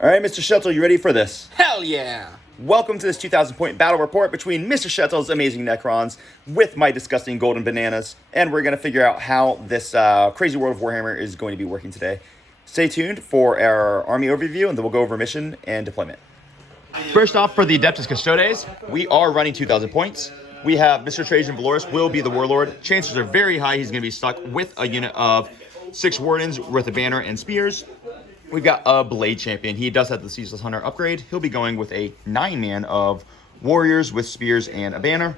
All right, Mr. Kjetil, you ready for this? Hell yeah! Welcome to this 2,000-point battle report between Mr. Kjetil's amazing Necrons with my disgusting golden bananas, and we're going to figure out how this crazy world of Warhammer is going to be working today. Stay tuned for our army overview, and then we'll go over mission and deployment. First off, for the adeptus Custodes, we are running 2,000 points. We have Mr. Trajan Valoris will be the warlord. Chances are very high he's going to be stuck with a unit of 6 wardens with a banner and spears. We've got a Blade Champion. He does have the Ceaseless Hunter upgrade. He'll be going with a 9-man of warriors with spears and a banner.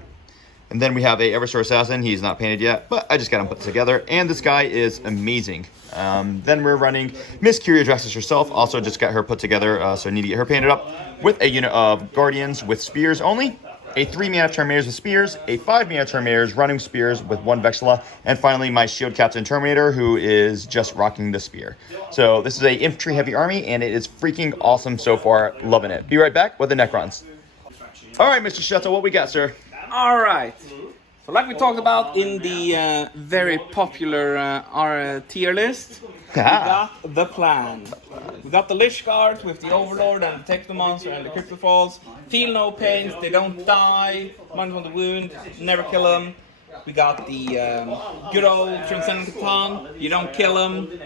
And then we have a Everstar Assassin. He's not painted yet, but I just got him put together. And this guy is amazing. Then we're running Miss Curiadraxis herself. Also just got her put together, so I need to get her painted up with a unit of Guardians with spears only. A 3-mana Terminators with spears, a 5-mana Terminators running spears with 1 Vexilla, and finally my Shield Captain Terminator, who is just rocking the spear. So this is a infantry heavy army, and it is freaking awesome so far. Loving it. Be right back with the Necrons. All right, Mr. Kjetil, what we got, sir? All right. So like we talked about in the very popular our tier list, we got the plan. We got the Lich Guards with the Overlord and the Technomancer and the Crypto Falls. Feel no pains, they don't die. -1 the wound, never kill them. We got the good old Transcendent Catan, you don't kill him.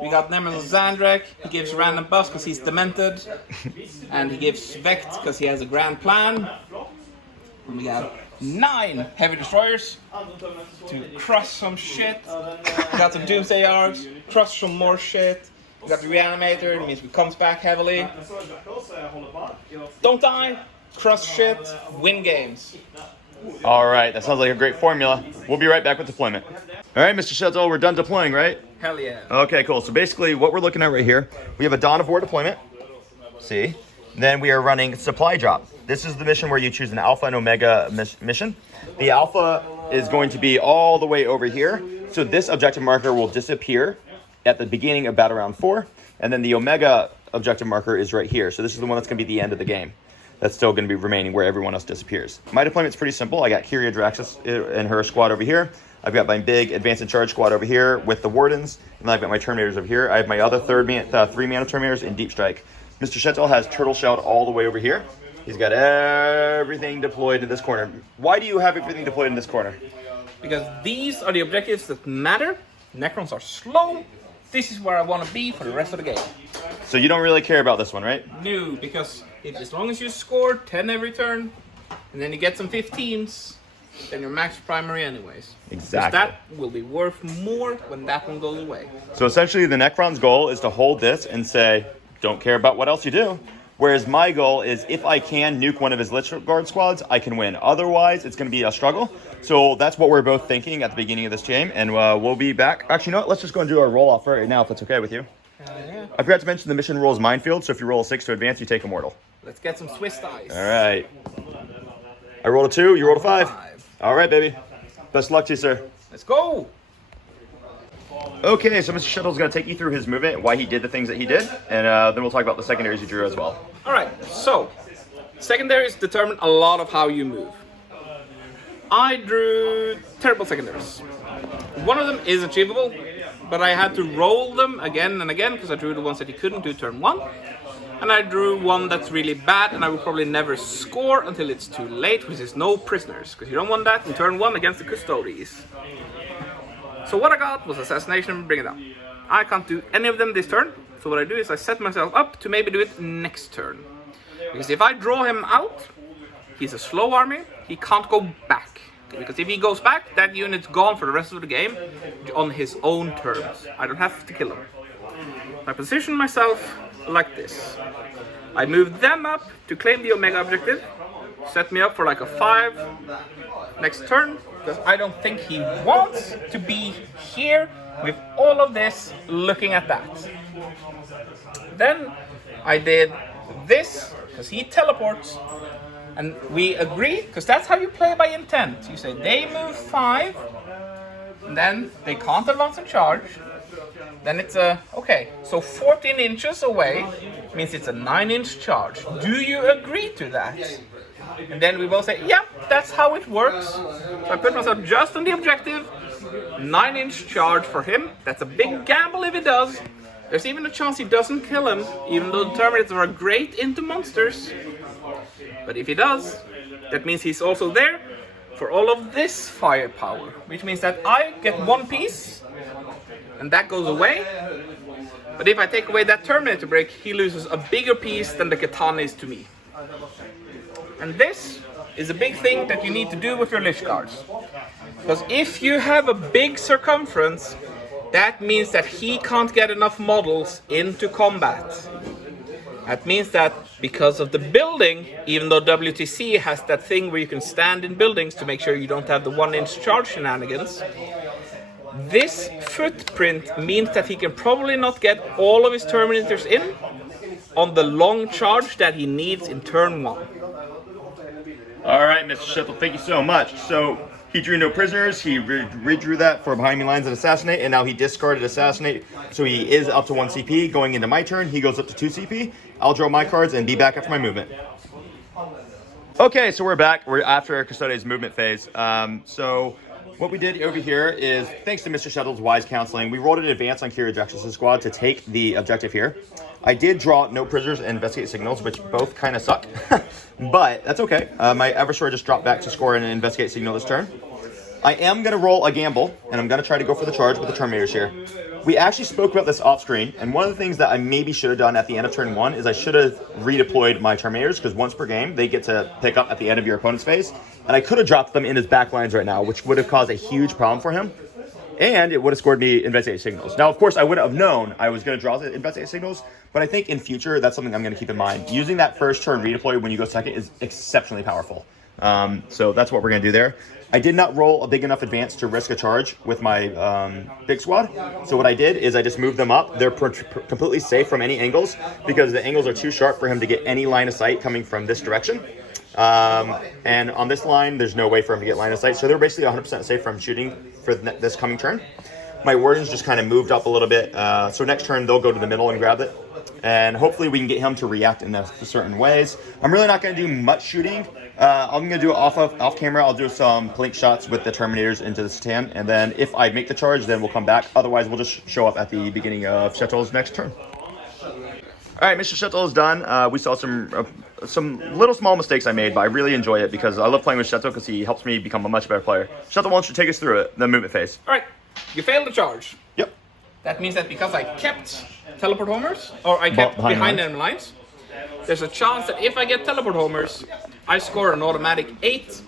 We got Nemesis Zandrak, he gives random buffs because he's demented. And he gives Vect because he has a grand plan. And we got 9 heavy destroyers to crush some shit. We got some Doomsday Arcs, crush some more shit. We got the Reanimator, it means we comes back heavily. Don't die, crush shit, win games. All right, that sounds like a great formula. We'll be right back with deployment. All right, Mr. Kjetil, we're done deploying, right? Hell yeah. Okay, cool. So basically what we're looking at right here, we have a Dawn of War deployment. See? Then we are running supply drop. This is the mission where you choose an Alpha and Omega mission. The Alpha is going to be all the way over here. So this objective marker will disappear at the beginning of battle round 4. And then the Omega objective marker is right here. So this is the one that's going to be the end of the game. That's still going to be remaining where everyone else disappears. My deployment's pretty simple. I got Curiadraxis and her squad over here. I've got my big Advance and Charge squad over here with the Wardens. And then I've got my Terminators over here. I have my other 3-mana Terminators in Deep Strike. Mr. Kjetil has Turtle Shelled all the way over here. He's got everything deployed in this corner. Why do you have everything deployed in this corner? Because these are the objectives that matter. Necrons are slow. This is where I want to be for the rest of the game. So you don't really care about this one, right? No, because as long as you score 10 every turn, and then you get some 15s, then you're max primary anyways. Exactly. That will be worth more when that one goes away. So essentially the Necron's goal is to hold this and say, don't care about what else you do. Whereas my goal is, if I can nuke one of his Lich Guard squads, I can win. Otherwise, it's going to be a struggle. So that's what we're both thinking at the beginning of this game, and we'll be back. Actually, you know what? Let's just go and do our roll-off right now, if that's okay with you. Yeah. I forgot to mention the mission rules minefield, so if you roll a 6 to advance, you take a mortal. Let's get some Swiss dice. All right. I rolled a 2, you rolled a 5. All right, baby. Best of luck to you, sir. Let's go! Okay, so Mr. Kjetil's going to take you through his movement, why he did the things that he did, and then we'll talk about the secondaries you drew as well. Alright, so, secondaries determine a lot of how you move. I drew terrible secondaries. One of them is achievable, but I had to roll them again and again, because I drew the ones that he couldn't do turn 1. And I drew one that's really bad, and I will probably never score until it's too late, which is no prisoners, because you don't want that in turn 1 against the Custodes. So what I got was Assassination and Bring It Up. I can't do any of them this turn, so what I do is I set myself up to maybe do it next turn. Because if I draw him out, he's a slow army, he can't go back. Because if he goes back, that unit's gone for the rest of the game on his own terms. I don't have to kill him. I position myself like this. I move them up to claim the Omega objective, set me up for like a 5 next turn, because I don't think he wants to be here with all of this looking at that. Then I did this, because he teleports, and we agree, because that's how you play by intent. You say they move 5, and then they can't advance and charge. Then it's okay, so 14 inches away means it's a 9-inch charge. Do you agree to that? And then we both say, yeah, that's how it works. So I put myself just on the objective, 9-inch charge for him. That's a big gamble if he does, There's even a chance he doesn't kill him, even though the Terminators are great into monsters. But if he does, that means he's also there for all of this firepower, which means that I get one piece, and that goes away. But if I take away that Terminator break, he loses a bigger piece than the katana is to me. And this is a big thing that you need to do with your Lich Guards. Because if you have a big circumference, that means that he can't get enough models into combat. That means that because of the building, even though WTC has that thing where you can stand in buildings to make sure you don't have the 1-inch charge shenanigans, this footprint means that he can probably not get all of his Terminators in on the long charge that he needs in turn 1. All right, Mr. Kjetil, thank you so much. So he drew no prisoners, he redrew that for behind me lines and assassinate, and now he discarded assassinate, so he is up to 1 CP. Going into my turn, he goes up to 2 CP. I'll draw my cards and be back after my movement. Okay, so we're back. We're after Custodes movement phase. So what we did over here is, thanks to Mr. Kjetil's wise counseling, we rolled an advance on Kira Jackson's squad to take the objective here. I did draw no prisoners and investigate signals, which both kind of suck, but that's okay. My adversary just dropped back to score an investigate signal this turn. I am going to roll a gamble, and I'm going to try to go for the charge with the Terminators here. We actually spoke about this off screen, and one of the things that I maybe should have done at the end of turn 1 is I should have redeployed my Terminators, because once per game, they get to pick up at the end of your opponent's phase, and I could have dropped them in his back lines right now, which would have caused a huge problem for him, and it would have scored me investigate signals. Now, of course, I wouldn't have known I was going to draw the investigate signals, but I think in future, that's something I'm going to keep in mind. Using that first turn redeploy when you go second is exceptionally powerful. So that's what we're going to do there. I did not roll a big enough advance to risk a charge with my big squad. So what I did is I just moved them up. They're completely safe from any angles because the angles are too sharp for him to get any line of sight coming from this direction. And on this line, there's no way for him to get line of sight. So they're basically 100% safe from shooting for this coming turn. My wardens just kind of moved up a little bit. So next turn, they'll go to the middle and grab it. And hopefully we can get him to react in certain ways. I'm really not going to do much shooting. I'm going to do it off camera. I'll do some blink shots with the Terminators into the Satan. And then if I make the charge, then we'll come back. Otherwise, we'll just show up at the beginning of Kjetil's next turn. All right, Mr. Kjetil is done. We saw some little small mistakes I made, but I really enjoy it because I love playing with Kjetil because he helps me become a much better player. Kjetil, why don't you take us through it, the movement phase? All right, you failed the charge. Yep. That means that because I kept teleport homers, or I kept behind enemy lines, there's a chance that if I get teleport homers, I score an automatic 8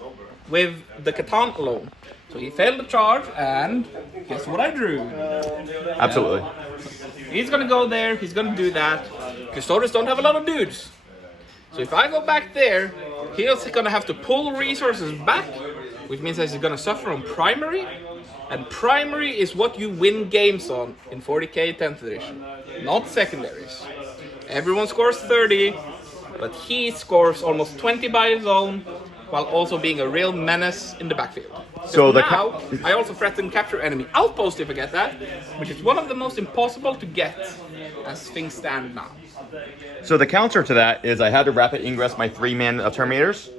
with the Catan alone. So he failed the charge, and guess what I drew? Absolutely. He's gonna go there, he's gonna do that. Custodes don't have a lot of dudes. So if I go back there, he's gonna have to pull resources back, which means that he's gonna suffer on primary. And primary is what you win games on in 40k 10th edition, not secondaries. Everyone scores 30, but he scores almost 20 by his own, while also being a real menace in the backfield. So now, I also threaten capture enemy outpost if I get that, which is one of the most impossible to get as things stand now. So the counter to that is I had to rapid ingress my 3-man of Terminators.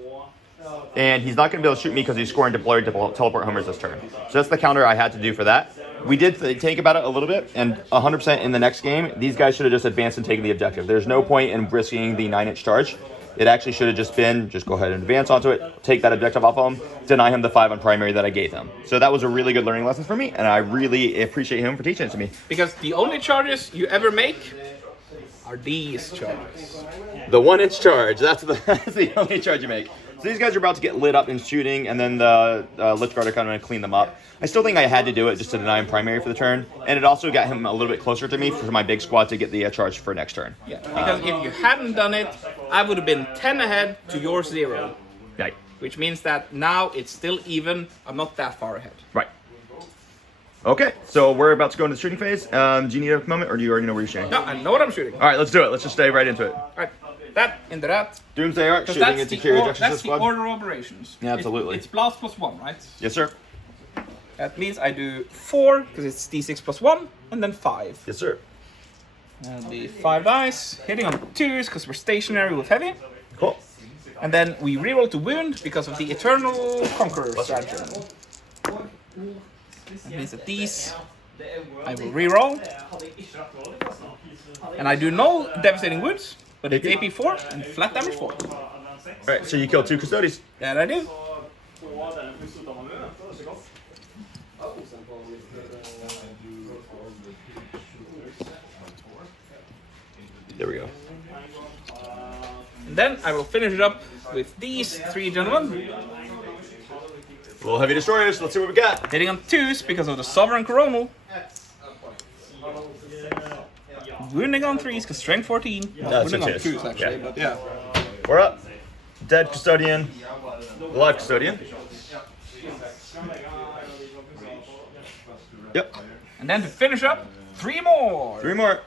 And he's not going to be able to shoot me because he's scoring deployed to teleport homers this turn. So that's the counter I had to do for that. We did think about it a little bit, and 100% in the next game, these guys should have just advanced and taken the objective. There's no point in risking the 9-inch charge. It actually should have just been, just go ahead and advance onto it, take that objective off of him, deny him the 5 on primary that I gave him. So that was a really good learning lesson for me, and I really appreciate him for teaching it to me. Because the only charges you ever make are these charges. The 1-inch charge, that's the only charge you make. So these guys are about to get lit up in shooting, and then the Lich Guard are kind of going to clean them up. I still think I had to do it just to deny him primary for the turn, and it also got him a little bit closer to me for my big squad to get the charge for next turn. Yeah, because if you hadn't done it, I would have been 10 ahead to your 0. Right. Which means that now it's still even. I'm not that far ahead. Right. Okay, so we're about to go into the shooting phase. Do you need a moment, or do you already know where you're shooting? No, I know what I'm shooting. All right, let's do it. Let's just stay right into it. All right. That into that. Doomsday Arc shooting into Kira Jackson's That's squad. the order of operations. Yeah, absolutely. It's blast +1, right? Yes, sir. That means I do 4 because it's d6 +1, and then 5. Yes, sir. That'll be 5 dice, hitting on 2s because we're stationary with heavy. Cool. And then we reroll to wound because of the Eternal Conqueror strategy. That means that these I will reroll. And I do no devastating wounds, but it's AP 4 and flat damage 4. Alright, so you kill 2 Custodes. That I do. There we go. And then I will finish it up with these 3 gentlemen. Little heavy destroyers, let's see what we got. Hitting on 2s because of the Sovereign Coronal. Wounding on 3s because strength 14. Well, wounding on 2s actually, but yeah. We're up. Dead Custodian. Alive Custodian. Yep. And then to finish up, 3 more. 3 more.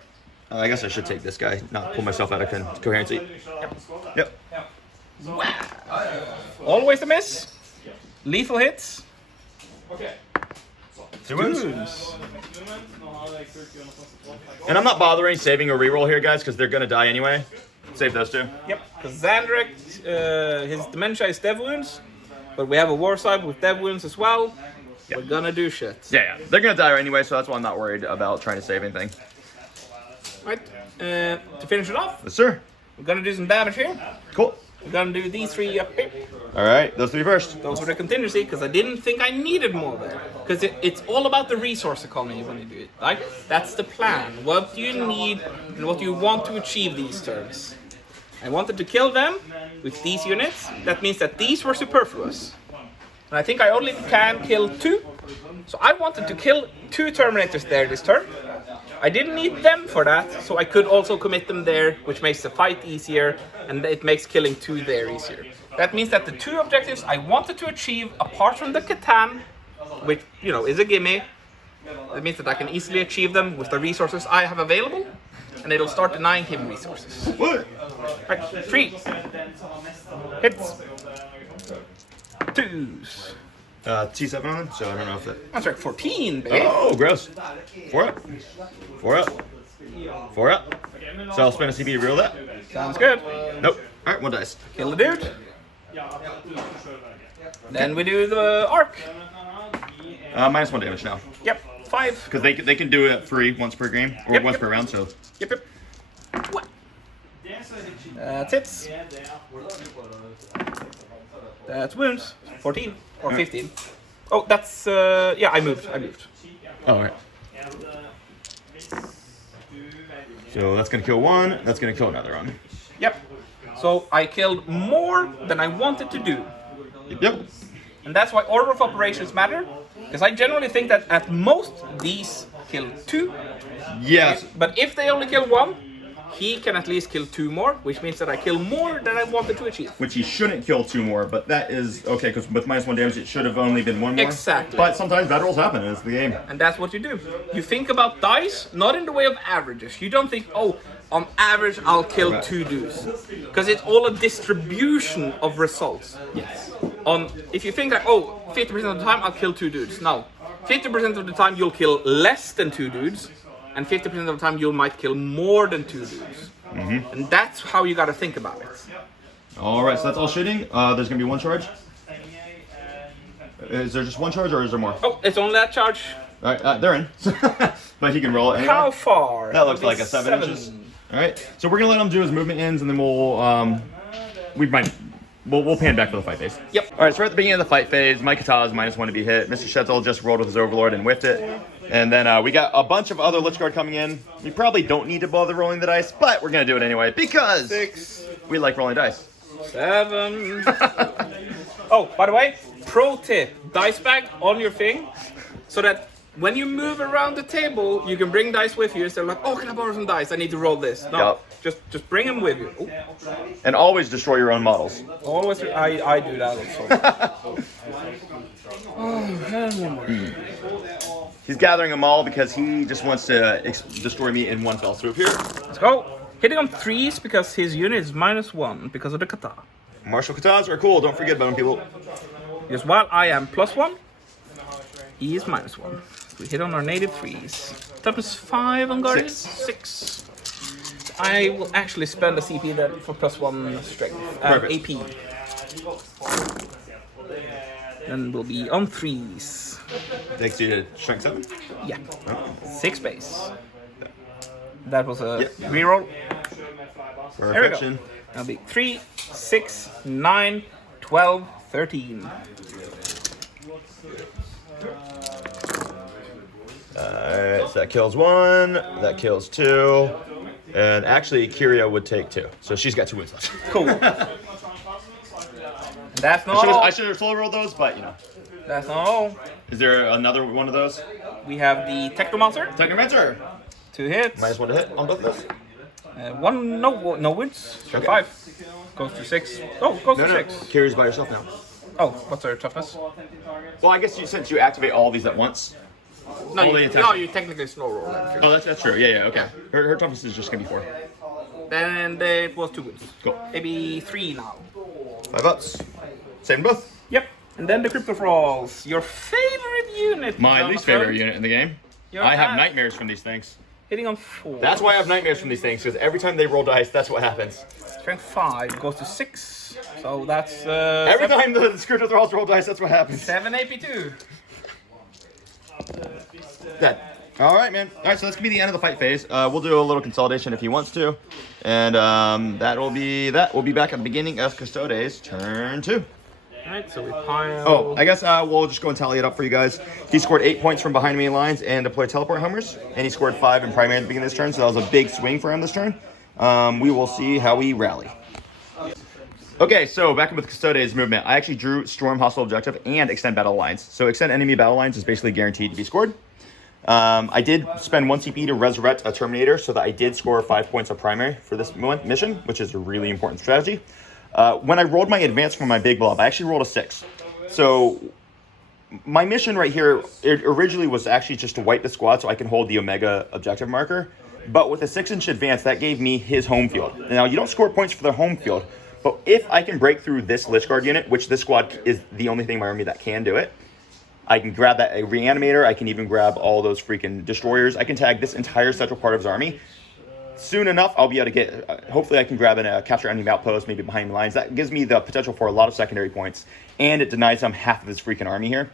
I guess I should take this guy, not pull myself out of coherency. Yep. Always a miss. Lethal hits. 2 wounds. And I'm not bothering saving a reroll here, guys, because they're going to die anyway. Save those 2. Yep, because Xandrek, his dementia is dev wounds, but we have a war side with dev wounds as well. Yep. We're gonna do shit. Yeah, they're going to die anyway, so that's why I'm not worried about trying to save anything. Right, to finish it off, Yes, sir. we're gonna do some damage here. Cool. We're gonna do these 3 up here. Alright, those 3 first. Those were the contingency, because I didn't think I needed more there. Because it's all about the resource economy when you do it, right? That's the plan. What do you need and what do you want to achieve these turns? I wanted to kill them with these units. That means that these were superfluous. And I think I only can kill 2. So I wanted to kill 2 Terminators there this turn. I didn't need them for that, so I could also commit them there, which makes the fight easier, and it makes killing 2 there easier. That means that the 2 objectives I wanted to achieve, apart from the Catan, which, you know, is a gimme, that means that I can easily achieve them with the resources I have available, and it'll start denying him resources. What? Right, 3 hits, 2s. T7 on them, so I don't know if that... That's right, 14, baby. Oh, gross. 4 up. 4 up. 4 up. So I'll spend a CP to reroll that. Sounds good. Nope. Alright, 1 dice. Kill the dude. Then we do the arc. Minus 1 damage now. Yep, 5. Because they can do it free once per game, or once per round, so... Yep. What? That's hits. That's wounds. 14 or 15. Oh, that's yeah. I moved. Oh, alright. So that's gonna kill 1. That's gonna kill another one. Yep. So I killed more than I wanted to do. Yep. And that's why order of operations matter. Because I generally think that at most these kill 2. Yes. But if they only kill 1, he can at least kill 2 more, which means that I kill more than I wanted to achieve. Which he shouldn't kill 2 more, but that is okay, because with minus 1 damage, it should have only been 1 more. Exactly. But sometimes bad rolls happen, it's the game. And that's what you do. You think about dice, not in the way of averages. You don't think, oh, on average, I'll kill 2 dudes. Because it's all a distribution of results. Yes. If you think like, oh, 50% of the time, I'll kill 2 dudes. No. 50% of the time, you'll kill less than 2 dudes. And 50% of the time, you might kill more than 2 dudes. Mm-hmm. And that's how you gotta think about it. Alright, so that's all shooting. There's gonna be 1 charge. Is there just 1 charge, or is there more? Oh, it's only that charge. Alright, they're in. But he can roll it anyway. How far? That looks like a 7 inches. Alright, so we're gonna let him do his movement ends, and then we'll pan back for the fight phase. Yep. Alright, so we're at the beginning of the fight phase. My Kjetil is -1 to be hit. Mr. Kjetil just rolled with his Overlord and whiffed it. And then we got a bunch of other Lich Guard coming in. We probably don't need to bother rolling the dice, but we're gonna do it anyway because 6. we like rolling dice. 7. Oh, by the way, pro tip: dice bag on your thing, so that when you move around the table, you can bring dice with you instead of like, oh, can I borrow some dice? I need to roll this. No, just bring them with you. Ooh. And always destroy your own models. Always, I do that also. He's gathering them all because he just wants to destroy me in 1 fell swoop here. Let's go. Hitting on 3s because his unit is -1 because of the kata. Martial katas are cool. Don't forget about them, people. Because while I am +1, he is -1. We hit on our native 3s. Toughness 5 on Guardians. 6. I will actually spend a CP then for +1 strength. AP. Then we'll be on 3s. Takes you to strength 7? Yeah. 6 base. That was a Yep. reroll. Perfection. That'll be 3, 6, 9, 12, 13. Alright, so that kills 1, that kills 2, and actually Kyria would take 2, so she's got 2 wounds left. Cool. That's not all. I should have full rolled those, but you know. That's not all. Is there another one of those? We have the Technomancer. Technomancer! 2 hits. -1 to hit on both of those. 1, no wounds. Okay. 5. Goes to 6. Oh, goes to 6. Kyria's by herself now. Oh, what's her toughness? Well, I guess since you activate all these at once. No, Only you, attack. no, you technically slow roll that. Oh, that's true. Yeah, okay. Her toughness is just gonna be 4. And it was 2 wounds. Cool. Maybe 3 now. 5 ups. Same both. Yep. And then the Crypto Thralls. Your favorite unit. My Jonathan. least favorite unit in the game. Your I have ass. nightmares from these things. Hitting on 4. That's why I have nightmares from these things, because every time they roll dice, that's what happens. Strength 5 goes to 6. So that's Every time the Scripture Thralls roll dice, that's what happens. 7 AP2. Dead. All right, man. All right, so that's gonna be the end of the fight phase. We'll do a little consolidation if he wants to, and that will be that. We'll be back at the beginning of Custodes turn 2. Alright, so we pile. Oh, I guess we'll just go and tally it up for you guys. He scored 8 points from behind enemy lines and deployed teleport homers, and he scored 5 in primary at the beginning of this turn. So that was a big swing for him this turn. We will see how we rally. Okay, so back with Custodes movement. I actually drew Storm Hostile Objective and Extend Battle Lines. So Extend Enemy Battle Lines is basically guaranteed to be scored. I did spend 1 CP to resurrect a Terminator so that I did score 5 points of primary for this mission, which is a really important strategy. When I rolled my advance for my big blob, I actually rolled a 6. So my mission right here, it originally was actually just to wipe the squad so I can hold the Omega objective marker. But with a 6-inch advance, that gave me his home field. Now, you don't score points for the home field, but if I can break through this Lich Guard unit, which this squad is the only thing in my army that can do it, I can grab that Reanimator, I can even grab all those freaking Destroyers, I can tag this entire central part of his army. Soon enough, I'll be able to get, hopefully I can grab a capture enemy outpost, maybe behind the lines. That gives me the potential for a lot of secondary points, and it denies him half of his freaking army here.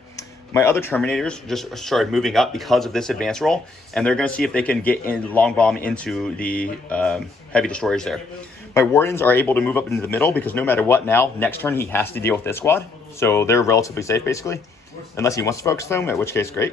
My other Terminators just started moving up because of this advance roll, and they're going to see if they can get in long bomb into the heavy destroyers there. My Wardens are able to move up into the middle because no matter what now, next turn he has to deal with this squad, so they're relatively safe basically. Unless he wants to focus them, at which case, great.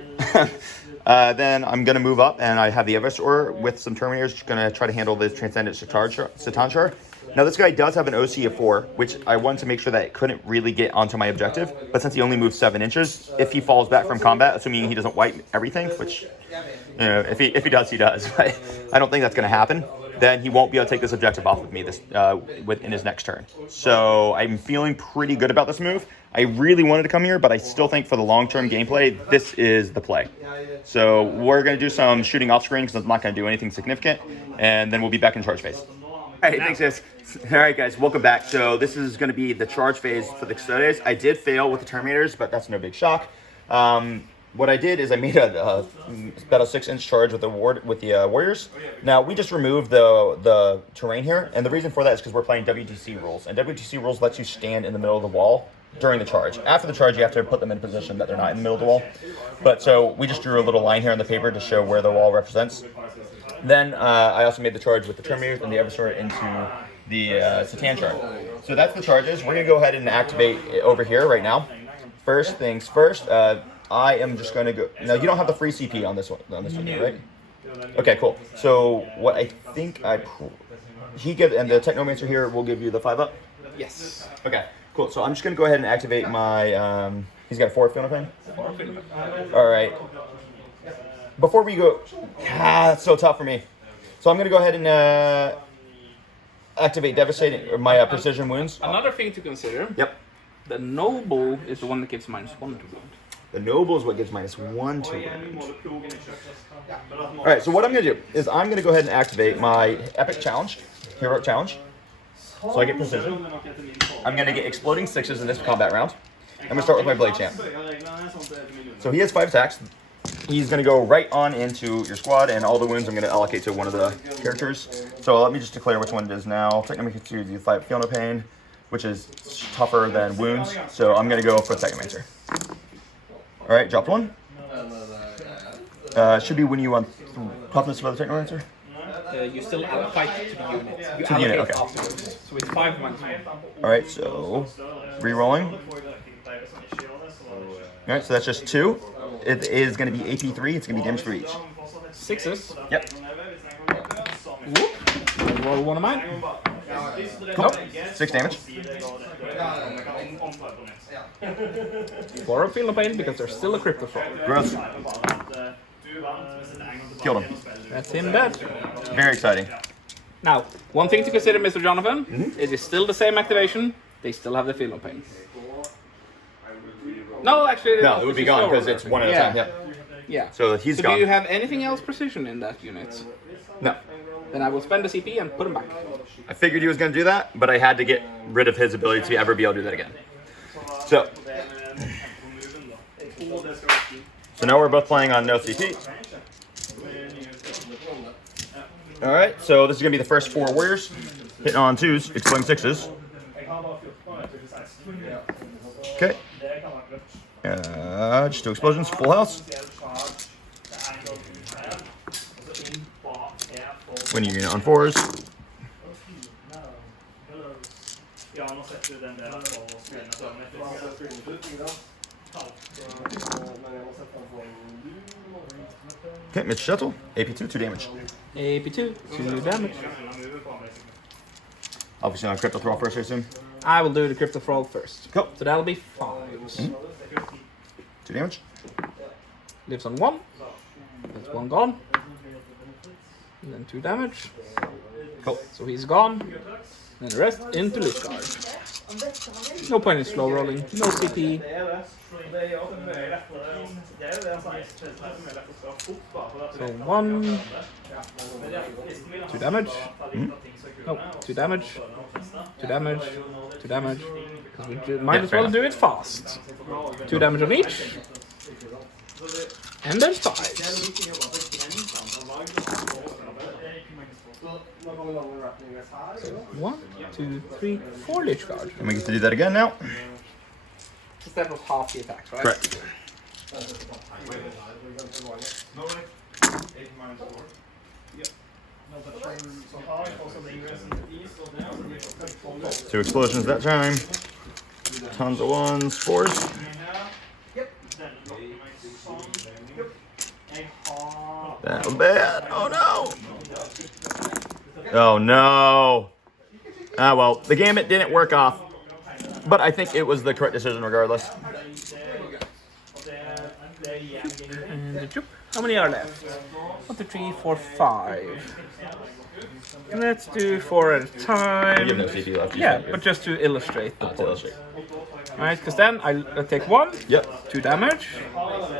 Then I'm going to move up, and I have the Eversor with some Terminators going to try to handle the Transcendent Satan Char. Now, this guy does have an OC of 4, which I wanted to make sure that it couldn't really get onto my objective. But since he only moves 7 inches, if he falls back from combat, assuming he doesn't wipe everything, which, you know, if he does, he does. But I don't think that's going to happen. Then he won't be able to take this objective off of me in his next turn. So I'm feeling pretty good about this move. I really wanted to come here, but I still think for the long-term gameplay, this is the play. So we're going to do some shooting off-screen because I'm not going to do anything significant, and then we'll be back in charge phase. All right, thanks, guys. All right, guys, welcome back. So this is going to be the charge phase for the Custodes. I did fail with the Terminators, but that's no big shock. What I did is I made about a 6-inch charge with the Warriors. Now, we just removed the terrain here, and the reason for that is because we're playing WTC rules, and WTC rules lets you stand in the middle of the wall during the charge. After the charge, you have to put them in position that they're not in the middle of the wall. But so we just drew a little line here on the paper to show where the wall represents. Then I also made the charge with the Terminators and the Eversor into the Satan Char. So that's the charges. We're going to go ahead and activate it over here right now. First things first, I am just going to go... Now, you don't have the free CP on this one, right? Okay, cool. So what I think and the Technomancer here will give you the 5-up? Yes. Okay, cool. So I'm just going to go ahead and activate my... he's got a 4 Field of Pain? All right. Before we go... that's so tough for me. So I'm going to go ahead and activate Devastating, my Precision Wounds. Another thing to consider. Yep. The Noble is the one that gives -1 to wound. The Noble is what gives -1 to wound. All right, so what I'm going to do is I'm going to go ahead and activate my Epic Challenge, Heroic Challenge. So I get Precision. I'm going to get Exploding 6s in this combat round. I'm going to start with my Blade Champ. So he has 5 attacks. He's going to go right on into your squad, and all the wounds I'm going to allocate to one of the characters. So let me just declare which one it is now. Technically, to the 5 Feel No Pain, which is tougher than wounds. So I'm going to go for Technomancer. All right, dropped 1. Should be when you want toughness for the Technomancer. you still fight to the unit. You To the unit, allocate okay. afterwards. So it's 5 minus 1. All right, so re-rolling. All right, so that's just 2. It is going to be AP3. It's going to be damage for each. 6s. Yep. Whoop. I'll roll one of mine. Cool. 6 damage. 4 of Field of Pain because there's still a Crypto Frog. Gross. Killed him. That's him dead. Very exciting. Now, one thing to consider, Mr. Jonathan, it is still the same activation. They still have the Field of Pain. No, actually, No, it would be gone because it's one at a time. Yep. Yeah. So he's So gone. do you have anything else precision in that unit? No. Then I will spend the CP and put him back. I figured he was going to do that, but I had to get rid of his ability to ever be able to do that again. So now we're both playing on no CP. All right, so this is going to be the first 4 warriors. Hitting on 2s, exploding 6s. Okay. Just 2 explosions, full house. Winning unit on 4s. Okay, Mr. Kjetil, AP2, 2 damage. AP2, 2 damage. Obviously on Crypto Throw first, I assume. I will do the Crypto Frog first. Cool. So that'll be 5s. 2 damage. Lives on 1. That's 1 gone. And then 2 damage. Cool. So he's gone. And the rest into Lifguard. No point in slow rolling. No CP. So 1. 2 damage. No, 2 damage. 2 damage. 2 damage. Because we might as well do it fast. 2 damage on each. And there's 5s. 1, 2, 3, 4 Lich Guard. And we get to do that again now. Because that was half the attacks, right? Correct. Two explosions that time. Tons of 1s, 4s. That was bad. Oh no. Oh no. Ah well, the gambit didn't work off. But I think it was the correct decision regardless. And the choop. How many are left? 1, 2, 3, 4, 5. Let's do 4 at a You time. have no CP left. Yeah, but just to illustrate the to point. illustrate. Alright, because then I take 1, Yep. 2 damage,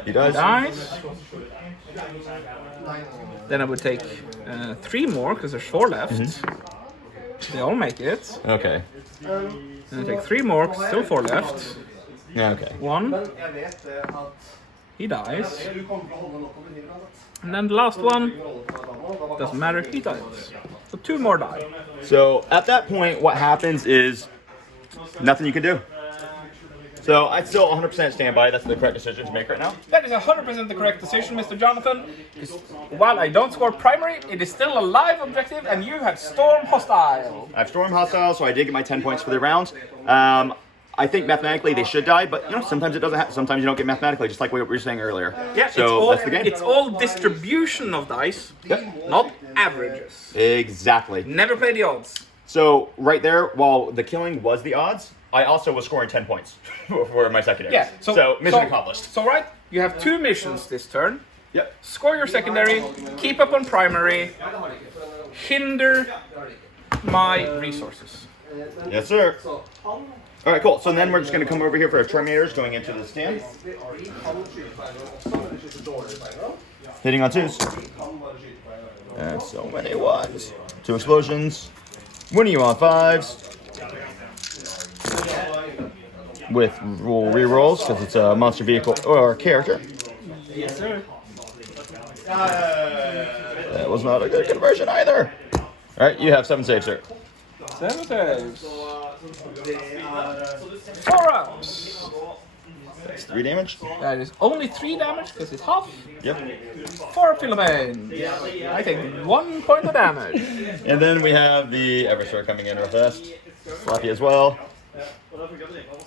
He does. dies. Then I would take 3 more, because there's 4 left. They all make it. Okay. And I take 3 more, 'cause still 4 left. Yeah, okay. 1. He dies. And then the last one, doesn't matter, he dies. So 2 more die. So at that point, what happens is nothing you can do. So I'd still 100% stand by. That's the correct decision to make right now. That is 100% the correct decision, Mr. Jonathan. Because while I don't score primary, it is still a live objective, and you have Storm Hostile. I have Storm Hostile, so I did get my 10 points for the round. I think mathematically they should die, but you know sometimes it doesn't. Sometimes you don't get mathematically, just like what we were saying earlier. Yeah, so that's the game. It's all distribution of dice, not averages. Exactly. Never play the odds. So right there, while the killing was the odds, I also was scoring 10 points for my secondary. Yeah. So mission accomplished. So right, you have 2 missions this turn. Yep. Score your secondary, keep up on primary, hinder my resources. Yes, sir. All right, cool. So then we're just going to come over here for our Terminators going into the stand. Hitting on 2s. And so many 1s. 2 explosions. Winning you on 5s. With re-rolls, because it's a monster vehicle or character. Yes, sir. That was not a good conversion either. All right, you have 7 saves, sir. 7 saves. 4 ups. That's 3 damage. That is only 3 damage because it's half. Yep. For Philomene. I take 1 point of damage. And then we have the Everstar coming in real fast. Slap you as well.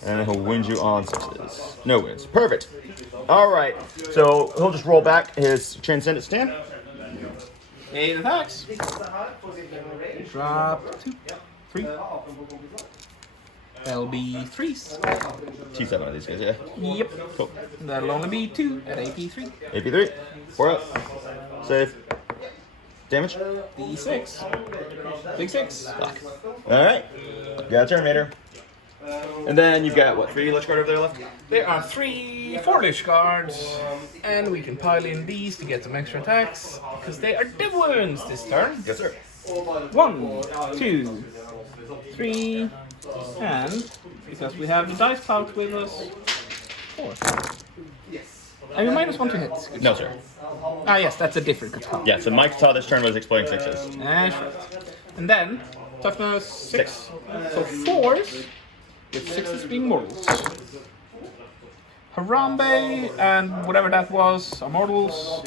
And he'll wound you on 6s. No wounds. Perfect. Alright. So he'll just roll back his Transcendent stand. 8 attacks. Drop 2, 3. That'll be 3s. T7 of these guys, yeah. Yep. Cool. That'll only be 2 at AP3. AP3. 4 up. Save. Damage. D6. Big 6. Alright. Got a Terminator. And then you've got, what, 3 Lich Guard over there left? There are 4 Lich Guards. And we can pile in these to get some extra attacks. Because they are dev wounds this turn. Yes, sir. 1, 2, 3, and because we have the dice pouch with us, 4. And we -1 to hits. No, sir. Ah, yes, that's a different Kjetil. Yeah, so Mike saw this turn was exploding 6s. That's right. And then, toughness 6. So 4s, with 6s being mortals. Harambe and whatever that was are mortals.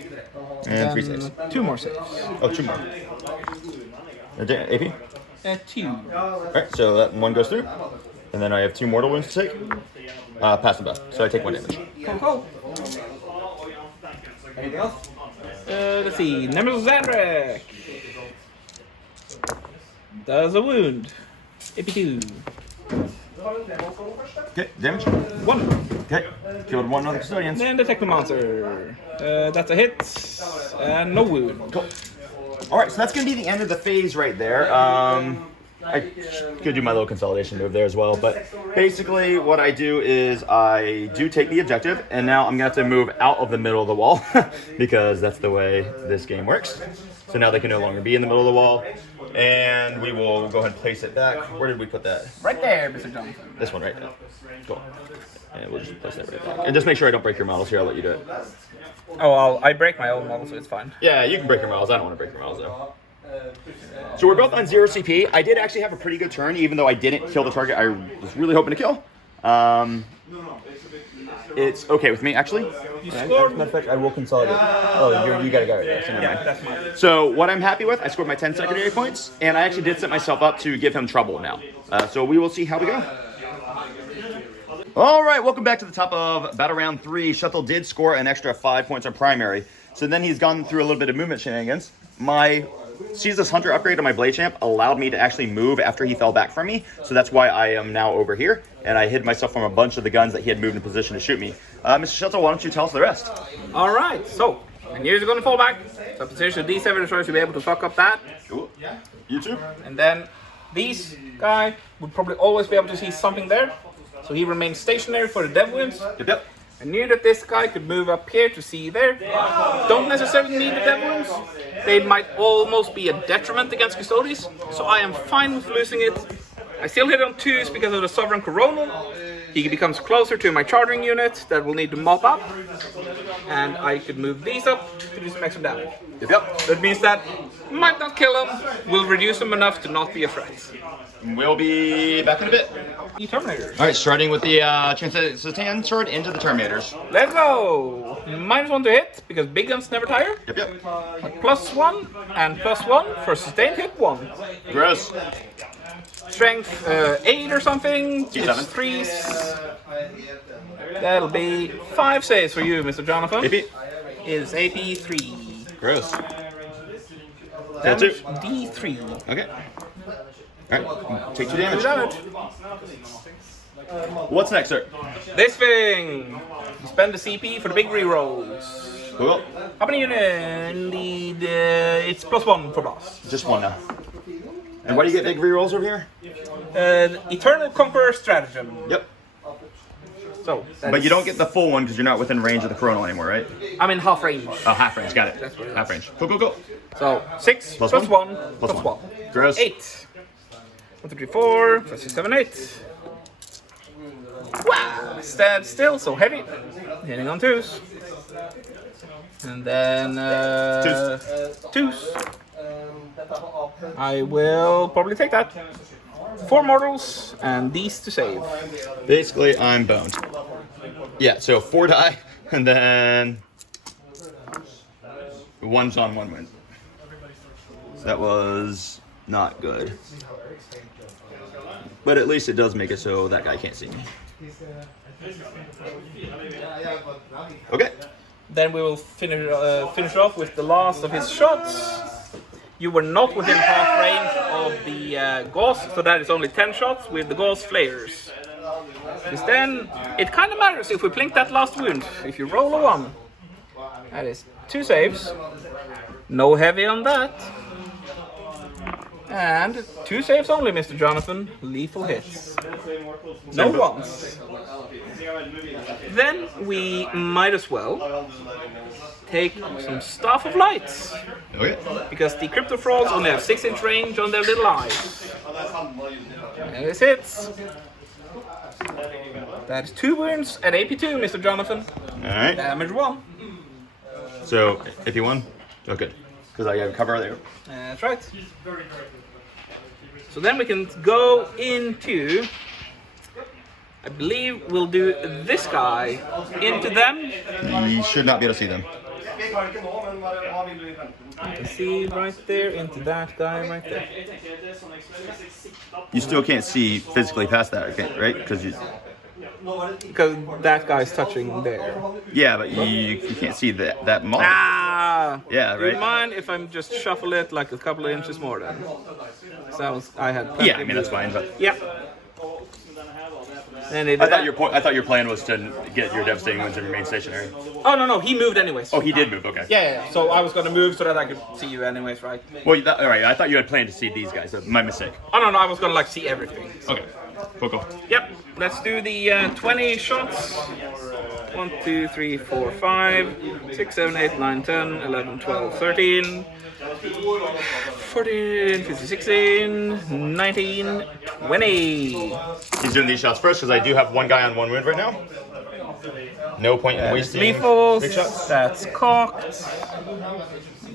And 3 saves. 2 more saves. Oh, 2 more. AP? 2. Alright, so that 1 goes through. And then I have 2 mortal wounds to take. Pass and bust. So I take 1 damage. Cool. Let's see. Nemesis Zandrak does a wound. AP2. Okay, damage. 1. Okay, killed 1 of the custodians. And the Technomancer. That's a hit. And no wound. Cool. Alright, so that's going to be the end of the phase right there. I could do my little consolidation move there as well, but basically what I do is I do take the objective, and now I'm going to have to move out of the middle of the wall, because that's the way this game works. So now they can no longer be in the middle of the wall, and we will go ahead and place it back. Where did we put that? Right there, Mr. Jonathan. This one right there. Cool. And we'll just place that right back. And just make sure I don't break your models here, I'll let you do it. Oh, I break my own model, so it's fine. Yeah, you can break your models. I don't want to break your models though. So we're both on 0 CP. I did actually have a pretty good turn, even though I didn't kill the target I was really hoping to kill. It's okay with me, actually. You scored. Matter of fact, I will consolidate. Oh, you gotta go right there. So never mind. That's mine. So what I'm happy with, I scored my 10 secondary points, and I actually did set myself up to give him trouble now. So we will see how we go. All right, welcome back to the top of Battle Round 3. Kjetil did score an extra 5 points on primary. So then he's gone through a little bit of movement shenanigans. My Caesar's Hunter upgrade on my Blade Champ allowed me to actually move after he fell back from me. So that's why I am now over here. And I hid myself from a bunch of the guns that he had moved in position to shoot me. Mr. Kjetil, why don't you tell us the rest? All right, so I knew you're going to fall back. So position D7 destroyers to be able to fuck up that. Cool. You too? And then these guy would probably always be able to see something there. So he remains stationary for the dev wounds. Yep. I knew that this guy could move up here to see there. Don't necessarily need the dev wounds. They might almost be a detriment against Custodes, so I am fine with losing it. I still hit on 2s because of the Sovereign Coronal. He becomes closer to my chartering unit that will need to mop up. And I could move these up to do some extra damage. Yep. That means that might not kill him, will reduce him enough to not be a threat. We'll be back in a bit. The Terminators. All right, starting with the Transcendent Sword into the Terminators. Let's go! -1 to hit, because big guns never tire. Yep. +1 and +1 for sustained hit 1. Gross. Strength 8 or something. D7. It's 3s. That'll be 5 saves for you, Mr. Jonathan. AP. Is AP 3. Gross. Damage D3. Okay. Alright, take 2 damage. 2 damage. What's next, sir? This thing. You spend the CP for the big rerolls. Cool. How many units? It's +1 for blast. Just 1 now. And why do you get big rerolls over here? Eternal Conqueror Stratagem. Yep. So, But you don't get the full one because you're not within range of the Coronal anymore, right? I'm in half range. Oh, half range. Got it. That's what it is. Half range. Cool. So 6 Plus plus one? 1 Plus plus one. 1. Gross. 8. 1, 2, 3, 4, 5, 6, 7, 8. Wow! Stand still, so heavy. Hitting on 2s. And then 2s. I will probably take that. 4 mortals and these to save. Basically, I'm boned. Yeah, so 4 die, and then 1's on 1 win. So that was not good. But at least it does make it so that guy can't see me. Okay. Then we will finish off with the last of his shots. You were not within half range of the gauze, so that is only 10 shots with the gauze flares. Because then it kind of matters if we blink that last wound. If you roll a 1, that is 2 saves. No heavy on that. And 2 saves only, Mr. Jonathan. Lethal hits. No ones. Then we might as well take some Staff of Lights. Okay. Because the Crypto Frauds only have 6-inch range on their little eyes. And this hits. That's 2 wounds at AP2, Mr. Jonathan. Alright. Damage 1. So, if you won? Oh, good. Because I got cover there. That's right. So then we can go into, I believe we'll do this guy into them. You should not be able to see them. You can see right there into that guy right there. You still can't see physically past that, okay, right? Because that guy's touching there. yeah, but you can't see that model. Ah! Yeah, Do you right. mind if I'm just shuffle it like a couple of inches more then? So I had plenty Yeah, I mean that's fine, but yeah. And it, I thought your plan was to get your devastating wounds and remain stationary. oh no, he moved anyways. Oh, he did move. Okay. Yeah. So I was gonna move so that I could see you anyways, right? Well, all right. I thought you had planned to see these guys. So my mistake. Oh no, I was gonna like see everything. Okay. Cool. Yep. Let's do the 20 shots. 1, 2, 3, 4, 5, 6, 7, 8, 9, 10, 11, 12, 13, 14, 15, 16, 19, 20. He's doing these shots first because I do have 1 guy on 1 wound right now. No point in wasting Lethals. big shots. That's cocked.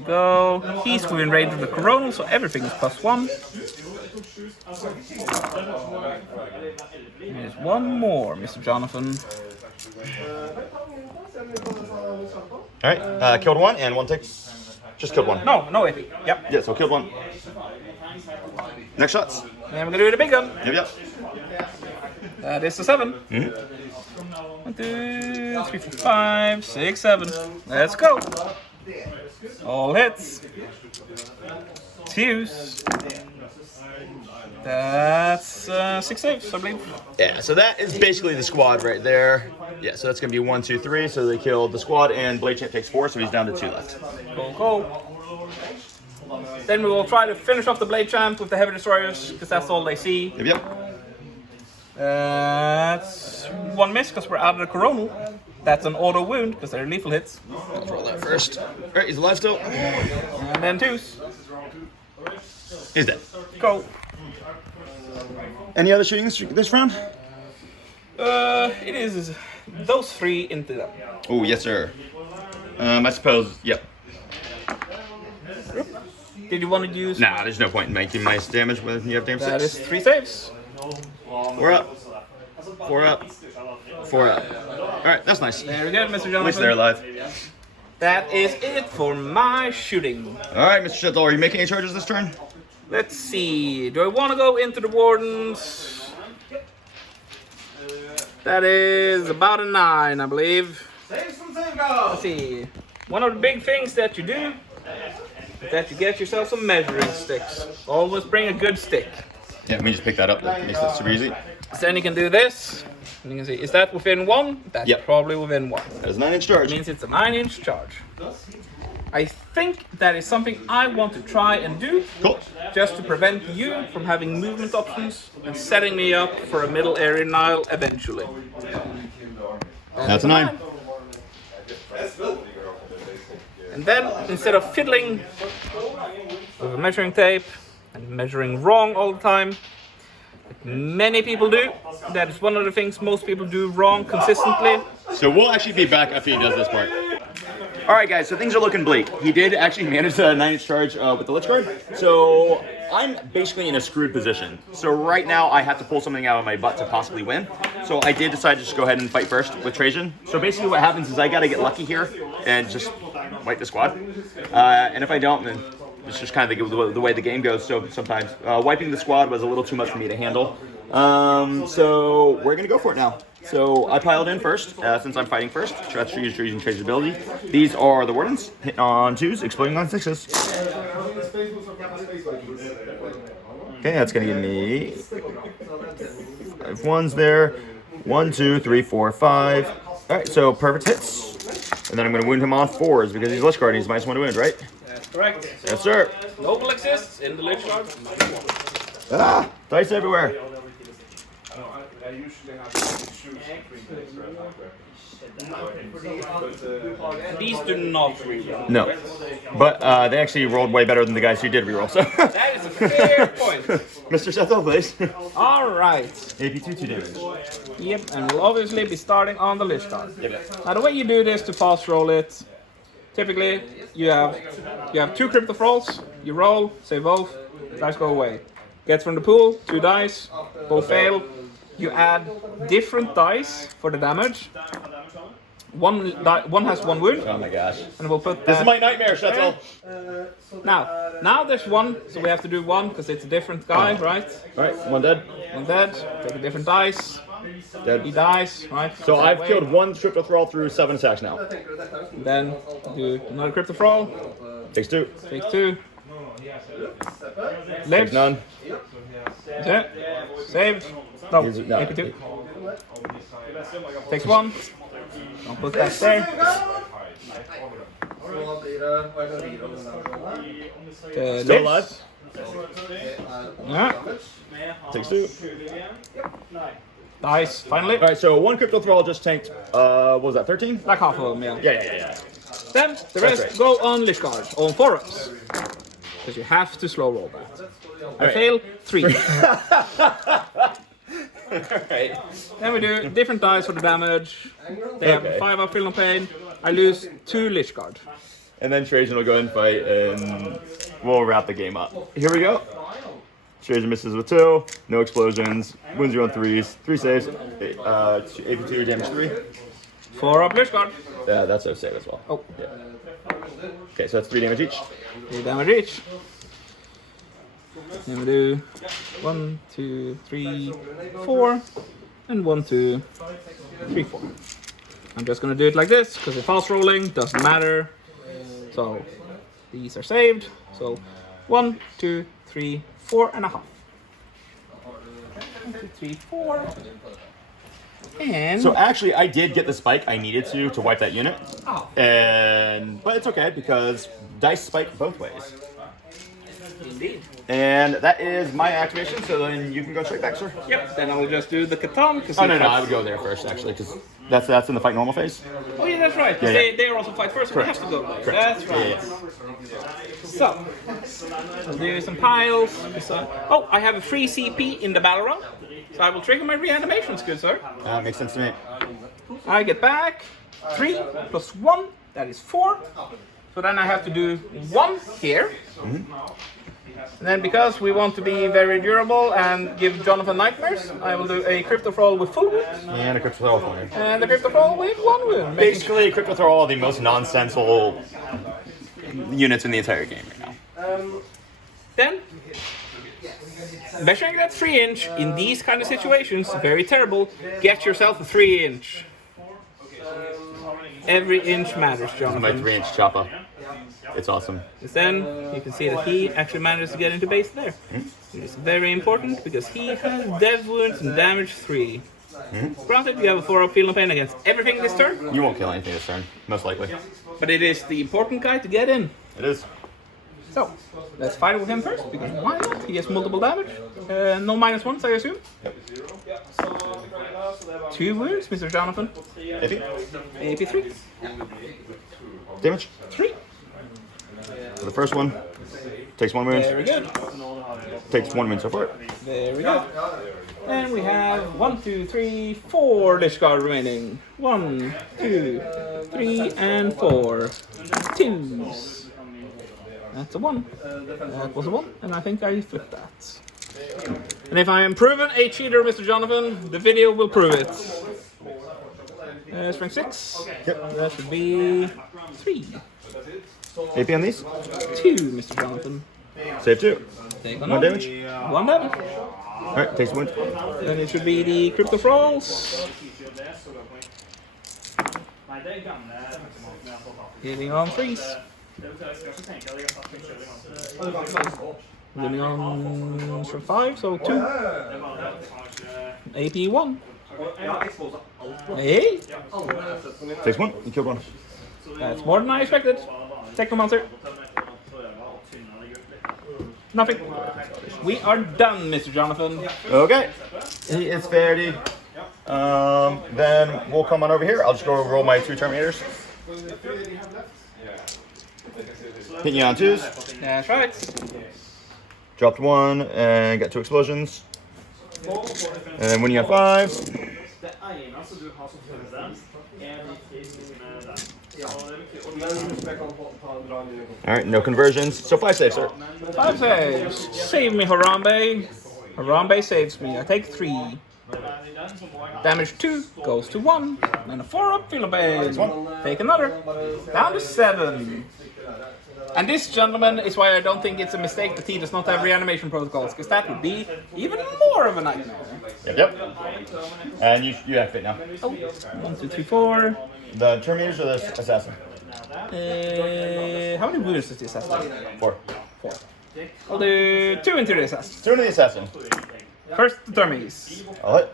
Go. He's within range of the coronal, so everything is +1. There's 1 more, Mr. Jonathan. All right. Killed 1 and 1 takes. Just killed 1. No AP. Yep. Yeah. So killed 1. Next shots. Then we're gonna do the big gun. Yep. That is the 7. Mm-hmm. 1, 2, 3, 4, 5, 6, 7. Let's go. All hits. Twos. That's 6 saves, I believe. Yeah. So that is basically the squad right there. Yeah. So that's gonna be 1, 2, 3. So they killed the squad, and Blade Champ takes 4, so he's down to 2 left. Cool. Then we will try to finish off the Blade Champ with the Heavy Destroyers, because that's all they see. Yep. That's 1 miss, because we're out of the coronal. That's an auto wound, because they're lethal hits. Let's roll that first. All right. He's alive still. And then 2s. He's dead. Go. Any other shooting this round? It is those 3 into them. Oh, yes, sir. I suppose, yep. Did you want to use? Nah, there's no point in making nice damage when you have damage 6. That is 3 saves. 4 up. 4 up. 4 up. Alright, that's nice. There we go, Mr. Jonathan. At least they're alive. That is it for my shooting. Alright, Mr. Kjetil, are you making any charges this turn? Let's see. Do I want to go into the Wardens? That is about a 9, I believe. Let's see. One of the big things that you do is that you get yourself some measuring sticks. Always bring a good stick. Yeah, let me just pick that up. That makes it super easy. So then you can do this. And you can see, is that within 1? That's Yep. probably within 1. That is a 9-inch charge. It means it's a 9-inch charge. I think that is something I want to try and do, Cool. just to prevent you from having movement options and setting me up for a middle area Nile eventually. That's a 9. And then, instead of fiddling with a measuring tape and measuring wrong all the time, like many people do, that is one of the things most people do wrong consistently. So we'll actually be back after he does this part. Alright guys, so things are looking bleak. He did actually manage a 9-inch charge with the Lich Guard. So I'm basically in a screwed position. So right now I have to pull something out of my butt to possibly win. So I did decide to just go ahead and fight first with Trajan. So basically what happens is I got to get lucky here and just wipe the squad. And if I don't, then it's just kind of the way the game goes. So sometimes wiping the squad was a little too much for me to handle. So we're going to go for it now. So I piled in first, since I'm fighting first. That's using Trajan's ability. These are the Wardens, hitting on 2s, exploding on 6s. Okay, that's going to give me 5 1s there. 1, 2, 3, 4, 5. All right, so perfect hits. And then I'm going to wound him on 4s because he's Lich Guard and he's -1 to wound, right? That's correct. Yes, sir. Noble exists in the Lich Guard. Ah, dice everywhere. I usually have to choose between These do not reroll. No, but they actually rolled way better than the guys who did reroll. So That is a fair point. Mr. Kjetil, please. All right. AP 2 damage. Yep, and we'll obviously be starting on the Lich Guard. Yep. Now the way you do this to fast roll it, typically you have 2 crypto rolls. You roll, say both, dice go away. Get from the pool, 2 dice, both fail. You add different dice for the damage. One has 1 wound. Oh my gosh. And we'll put that. This is my nightmare, Kjetil. Now there's 1, so we have to do 1 because it's a different guy, right? All right, 1 dead. And dead. Take a different dice. Dead. He dies, right? So I've killed 1 crypto thrall through 7 attacks now. Then do another crypto roll. Takes 2. Takes 2. Takes Lives. none. That's it. Saved. No, No. AP 2. Takes 1. Don't put that there. Still alive. Yeah. Takes 2. Dice, finally. All right, so 1 crypto thrall just tanked. What was that? 13? Like half of them, yeah. Yeah. Then the That's rest right. go on Lich Guard, on 4-ups. Because you have to slow roll that. I right. fail 3. Alright. Then we do different dice for the damage. They have Okay. 5 up feel no pain. I lose 2 Lich Guard. And then Trajan will go ahead and fight, and we'll wrap the game up. Here we go. Trajan misses with 2, no explosions, wounds you on 3s, 3 saves, AP2 damage 3. 4 up Lich Guard. Yeah, that's a save as well. Oh, Yeah. Okay, so that's 3 damage each. 3 damage each. Then we do 1, 2, 3, 4, and 1, 2, 3, 4. I'm just gonna do it like this because it's fast rolling, doesn't matter. So these are saved. So 1, 2, 3, 4 and a half. 1, 2, 3, 4. And So actually, I did get the spike I needed to wipe that unit. Oh. But it's okay because dice spike both ways. Indeed. And that is my activation, so then you can go straight back, sir. Yep. Then I'll just do the Catan. Oh, no, I would go there first, actually, because that's in the fight normal phase. Oh yeah, that's right. 'Cause Yeah. they are also fight first. So we have to go there. Correct. That's right. Yeah. So I'll do some piles. Oh, I have a free CP in the battle round, so I will trigger my reanimations, good sir. Makes sense to me. I get back 3 plus 1. That is 4. So then I have to do 1 here. And then because we want to be very durable and give Jonathan nightmares, I will do a crypto roll with full wound And a crypto thrall for you. and a crypto roll with 1 wound. Basically, crypto thrall are the most nonsensical units in the entire game right now. Then, measuring that 3-inch in these kind of situations, very terrible. Get yourself a 3-inch. Every inch matters, My Jonathan. 3-inch chopper. It's awesome. Because then you can see that he actually managed to get into base there. It is very important because he has dev wounds and damage 3. Granted, you have a 4-up feel no pain against everything this turn, You won't kill anything this turn, most likely. but it is the important guy to get in. It is. So, let's fight with him first, because why not? He has multiple damage. No -1s, I assume. 2 wounds, Mr. Jonathan. AP. AP 3. Damage. 3. The first one takes 1 wound. Very good. Takes 1 wound so far. Very good. And we have 1, 2, 3, 4 Lich Guard remaining. 1, 2, 3, and 4. 2s. That's a 1. That was a 1, and I think I flipped that. And if I am proven a cheater, Mr. Jonathan, the video will prove it. Strength 6. Yep. That should be 3. AP on these. 2, Mr. Jonathan. Save 2. Take 1 damage. 1 damage. Alright, takes 1. Then it should be the Crypto Thralls. Hitting on 3s. Hitting on 5, so 2. AP 1. Hey! Takes 1. You killed 1. That's more than I expected. Take the monster. Nothing. We are done, Mr. Jonathan. Okay. He is fairly. Then we'll come on over here. I'll just go roll my 2 Terminators. Hit you on 2s. That's right. Dropped 1 and got 2 explosions. And then when you have 5s. Alright, no conversions. So 5 saves, sir. 5 saves. Save me, Harambe. Harambe saves me. I take 3. Damage 2 goes to 1. And a 4 up, Philibane. Take another. Down to 7. And this, gentlemen, is why I don't think it's a mistake that he does not have reanimation protocols, because that would be even more of a nightmare. Yep. And you have fit now. Oh, 1, 2, 3, 4. The Terminators or the Assassin? How many wounds does the assassin have? 4. 4. I'll do 2 into the assassin. 2 into the Assassin. First, the Termies. I'll hit.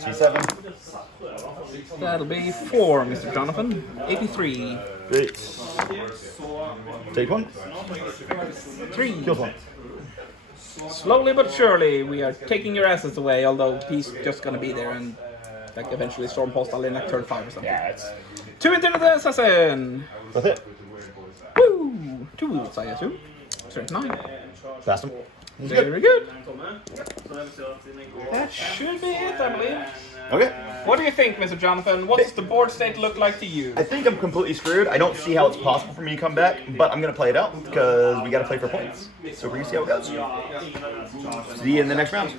T7. That'll be 4, Mr. Jonathan. 83. Great. Take 1. 3. Kills 1. Slowly but surely, we are taking your assets away, although he's just gonna be there and like eventually storm hostile in like turn 5 or something. Yeah, it's 2 into the assassin. that's it. Woo! 2 wounds, I assume. Strength 9. Fast him. Very good. That should be it, I believe. Okay. What do you think, Mr. Jonathan? What does the board state look like to you? I think I'm completely screwed. I don't see how it's possible for me to come back, but I'm gonna play it out because we gotta play for points. So we're gonna see how it goes. See you in the next round.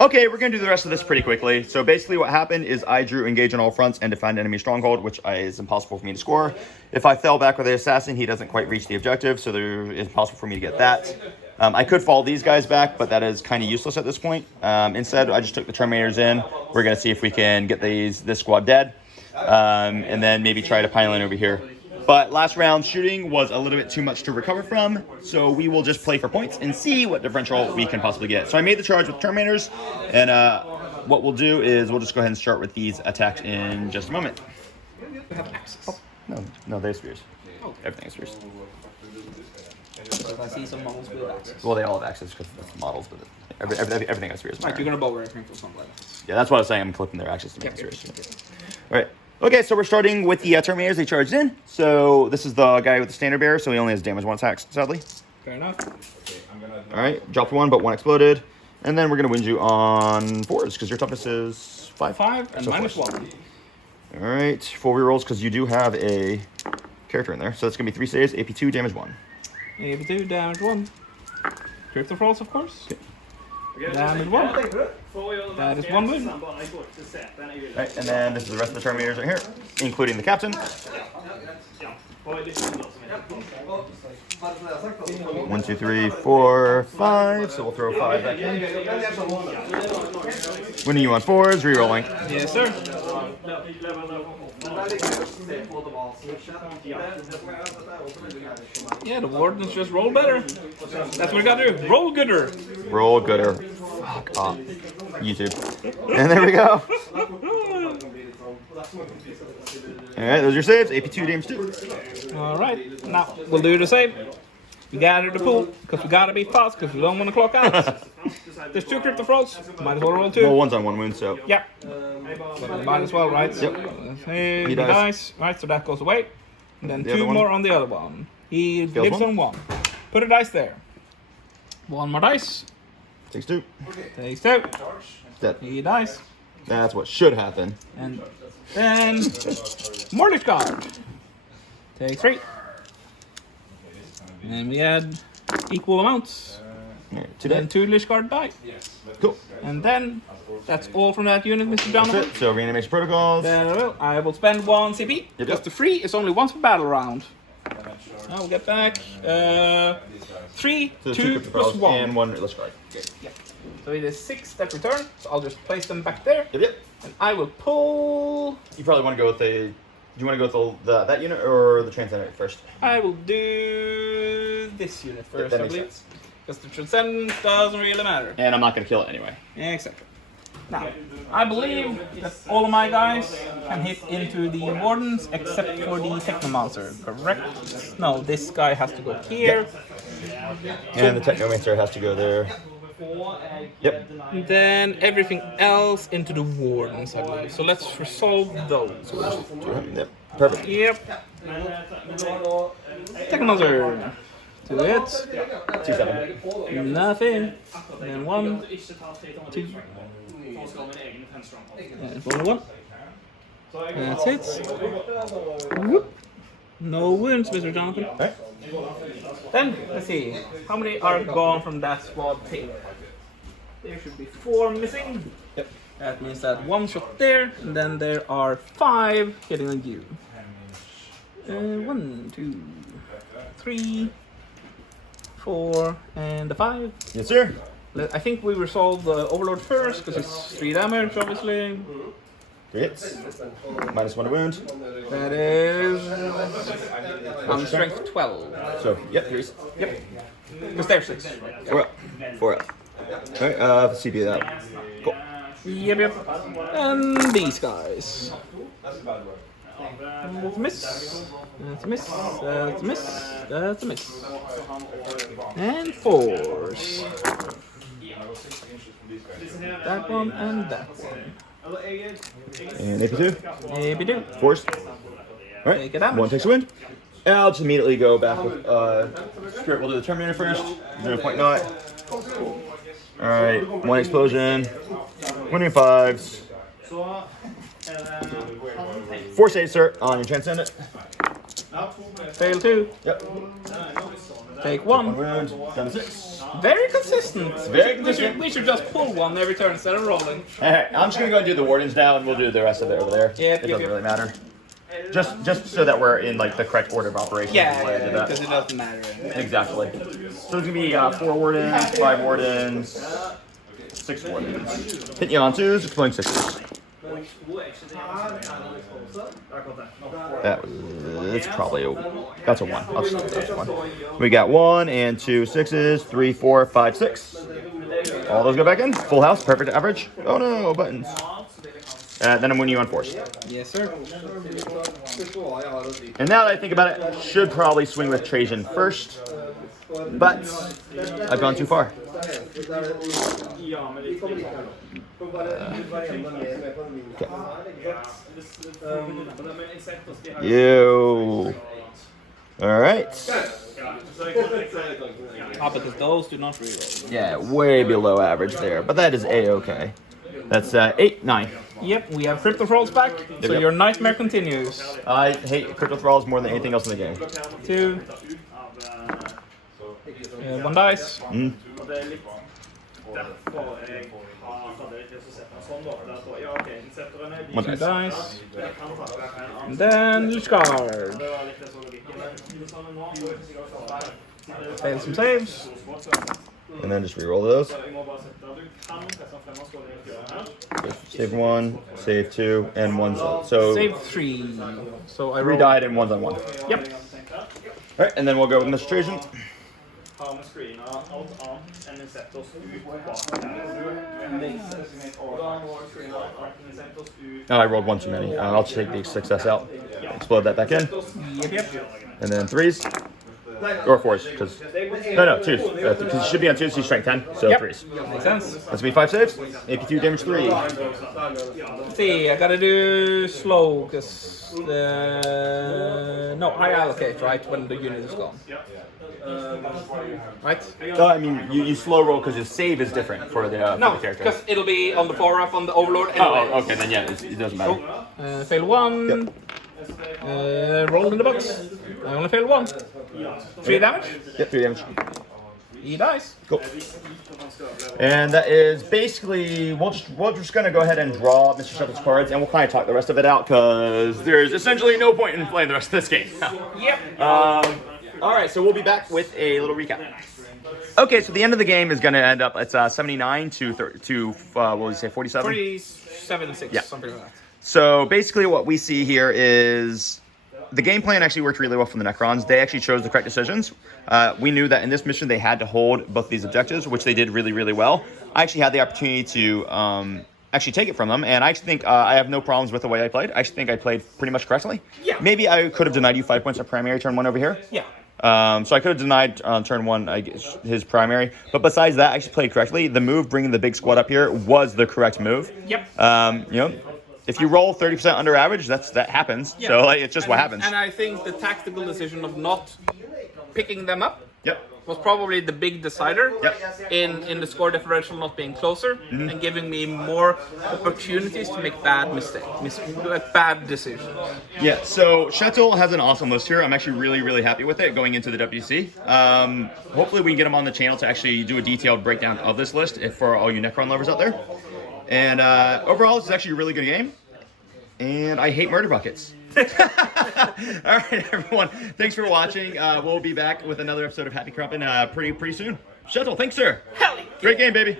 Okay, we're gonna do the rest of this pretty quickly. So basically what happened is I drew engage on all fronts and defend enemy stronghold, which is impossible for me to score. If I fell back with the assassin, he doesn't quite reach the objective, so it's impossible for me to get that. I could fall these guys back, but that is kind of useless at this point. Instead, I just took the Terminators in. We're going to see if we can get this squad dead, and then maybe try to pile in over here. But last round shooting was a little bit too much to recover from, so we will just play for points and see what differential we can possibly get. So I made the charge with Terminators, and what we'll do is we'll just go ahead and start with these attacks in just a moment. No, they're spears. Everything is spears. I see some models with access. Well, they all have access because that's models, but everything has spears. Right, you're gonna bow everything for some level. Yeah, that's what I was saying. I'm clipping their access to make spears. All right. Okay, so we're starting with the Terminators. They charged in. So this is the guy with the standard bearer, so he only has damage 1 attacks, sadly. Fair enough. All right, dropped 1, but 1 exploded. And then we're going to win you on 4s because your toughness is 5. 5 and So minus 4s. 1. All right, 4 rerolls because you do have a character in there. So that's going to be 3 saves, AP 2, damage 1. AP 2, damage 1. Crypto Thralls, of course. Damage 1. That is 1 wound. Right, and then this is the rest of the Terminators right here, including the captain. 1, 2, 3, 4, 5. So we'll throw 5 back in. Winning you on 4s, rerolling. Yes, sir. Yeah, the wardens just roll better. That's what we gotta do. Roll gooder. Roll gooder. Fuck off. YouTube. And there we go. Alright, those are your saves. AP2, damage 2. Alright, now we'll do the same. We gather the pool, because we gotta be fast, because we don't want to clock out. There's 2 Crypto Thralls. Might as well roll 2. Well, one's on 1 wound, so. Yeah. But might as well, right? Yep. He dies. Right, so that goes away. And then The 2 other one? more on the other one. He Kills lives one? on 1. Put a dice there. 1 more dice. Takes 2. Takes 2. Dead. He dies. That's what should happen. And then Mortgage card. Take 3. And we add equal amounts. Today. And 2 Lich Guard die. Cool. And then that's all from that unit, Mr. Jonathan. That's it. So reanimation protocols. Then I will spend 1 CP. Yep. Just the free is only once per battle round. I will get back 3, So 2 plus 1. and 1 Lich Guard. Yeah. So it is 6 that return. So I'll just place them back there. Yep. And I will pull. You probably want to go with the. Do you want to go with that unit or the Transcendent first? I will do this unit first, that I makes believe. sense. Because the Transcendent doesn't really matter. And I'm not going to kill it anyway. Etc. Now, I believe that all of my guys can hit into the Wardens except for the Technomancer, correct? No, this guy has to go here. And the Technomancer has to go there. Yep. Then everything else into the Wardens, I believe. So let's resolve those. Yep. Perfect. Yep. Technomancer. 2 hits. 2-7. Nothing. Then 1, 2. And only 1. That's it. Whoop. No wounds, Mr. Jonathan. Alright. Then, let's see. How many are gone from that squad team? There should be 4 missing. Yep. That means that 1 shot there, and then there are 5 hitting on you. 1, 2, 3, 4, and a 5. Yes, sir. I think we resolve the Overlord first, because it's 3 damage, obviously. 3 hits. -1 to wound. That is on strength 12. So, yep, 3s. Yep. Because they're 6. 4 up. 4 up. Alright, CP that. Cool. Yep. And these guys. That's a miss. That's a miss. That's a miss. That's a miss. And 4s. That one and that one. And AP2. AP2. 4s. Alright, Take it out. 1 takes a wind. And I'll just immediately go back with Spirit. We'll do the Terminator first. 0.0. Alright, 1 explosion. 1 in 5s. 4 saves, sir, on your Transcendent. Fail 2. Yep. Take 1 1. wound. Down to 6. Very consistent. Very consistent. We should just pull 1 every turn instead of rolling. Alright, I'm just gonna go and do the Wardens now, and we'll do the rest of it over there. Yep, It doesn't really matter. Just so that we're in like the correct order of operations. is why I did that. Because it doesn't matter. Exactly. So it's gonna be 4 Wardens, 5 Wardens, 6 Wardens. Hitting you on 2s, exploding 6s. It's probably that's a 1. I'll just do that's 1. We got 1 and 2 6s, 3, 4, 5, 6. All those go back in. Full house, perfect average. Oh no, buttons. Then I'm winning you on 4s. Yes, sir. And now that I think about it, should probably swing with Trajan first, but I've gone too far. You. All right. Because those do not reroll. Yeah, way below average there, but that is a-okay. That's 8, 9. Yep, we have Crypto Trolls back, so go. your nightmare continues. I hate Crypto Thralls more than anything else in the game. 2. 1 dice. Mm. 1 2 dice. dice. And then Lich Guard. Fail some saves. And then just re-roll those. Save 1, save 2, and 1. So Save 3. So I 3 roll. died and 1's on 1. Yep. Alright, and then we'll go with Mr. Trajan. Oh, I rolled 1 too many. I'll just take the success out. Explode that back in. Yep. And then 3s. Or 4s. Because no, 2s. Because it should be on 2s, he's strength 10. So Yep. 3s. Makes sense. That's me 5 saves. AP2 damage 3. Let's see, I gotta do slow, because no, I allocate, right, when the unit is gone. Right? So, I mean, you slow roll because his save is different for the No, character. because it'll be on the 4-up on the Overlord anyway. Oh, okay, then yeah, it doesn't matter. Fail 1. Yep. Roll in the books. I only failed 1. 3 damage. Yep, 3 damage. He dies. Cool. And that is basically, we're just gonna go ahead and draw Mr. Shuttle's cards, and we'll kind of talk the rest of it out because there's essentially no point in playing the rest of this game. Yep. All right, so we'll be back with a little recap. Okay, so the end of the game is gonna end up it's 79 to what would you say, 47? 47-6, Yeah. something like that. So basically, what we see here is the game plan actually worked really well for the Necrons. They actually chose the correct decisions. We knew that in this mission they had to hold both these objectives, which they did really, really well. I actually had the opportunity to actually take it from them, and I actually think I have no problems with the way I played. I actually think I played pretty much correctly. Yeah. Maybe I could have denied you 5 points of primary turn 1 over here. Yeah. So I could have denied turn 1 I guess, his primary, but besides that, I actually played correctly. The move bringing the big squad up here was the correct move. Yep. You know, if you roll 30% under average, that happens. Yeah. So like, it's just what happens. And I think the tactical decision of not picking them up Yep. was probably the big decider Yep. in the score differential not being closer and giving me more opportunities to make bad bad decisions. Yeah, so Kjetil has an awesome list here. I'm actually really, really happy with it going into the WC. Hopefully we can get him on the channel to actually do a detailed breakdown of this list for all you Necron lovers out there. And overall, this is actually a really good game. And I hate murder buckets. All right, everyone. Thanks for watching. We'll be back with another episode of Happy Crumpin' pretty soon. Kjetil, thanks, sir. Hell yeah. Great game, baby.